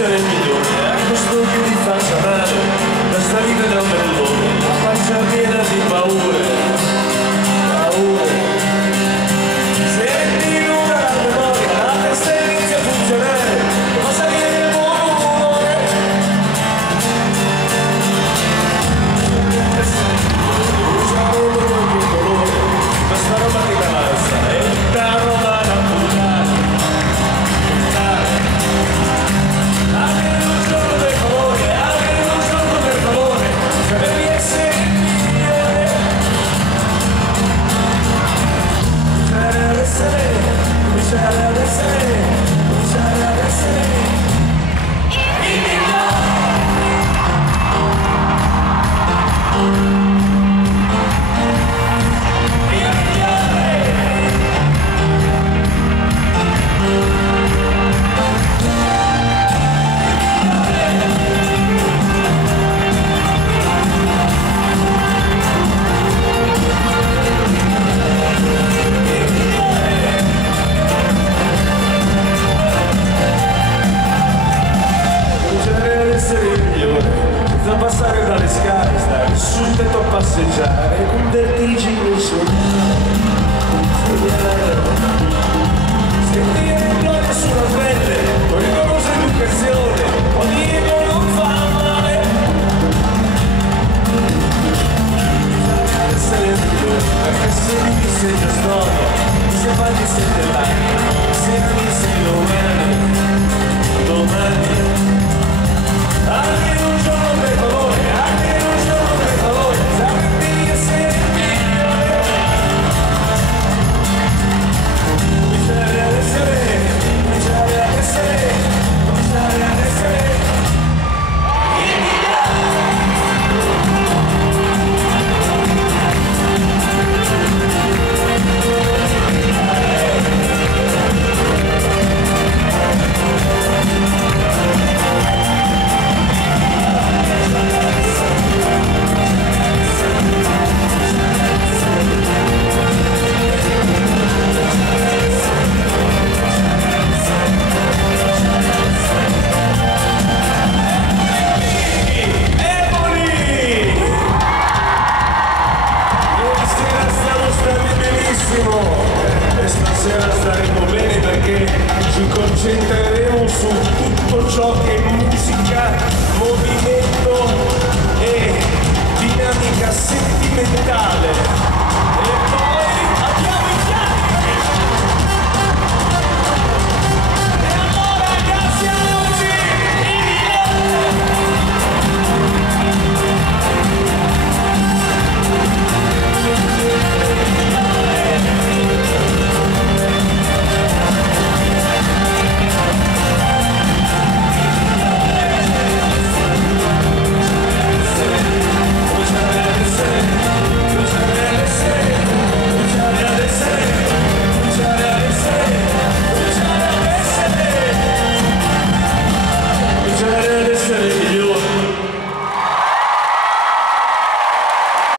essere il migliore, a costo che ti faccia male, la sta vita da un bellone, la faccia piena di paure, paure. Senti una la memoria, la testa inizia a funzionare, cosa viene il buon umore. Usare qualche colore, questa roba ti calza, è una roba da buttare. Passare dalle scale, stare sul tetto a passeggiare con vertigine sognare, sentire gloria sulla pelle, con rigorosa educazione, ogni ego non fa male. Bisogna essere migliore, perché se mi insegna storia, se va di sette l'anno, se mi insegna domani, anche un giorno per favore, anche un giorno per favore, sappi essere migliore. Cominciare ad essere, cominciare ad essere, cominciare ad essere il stasera staremo bene perché ci concentriamo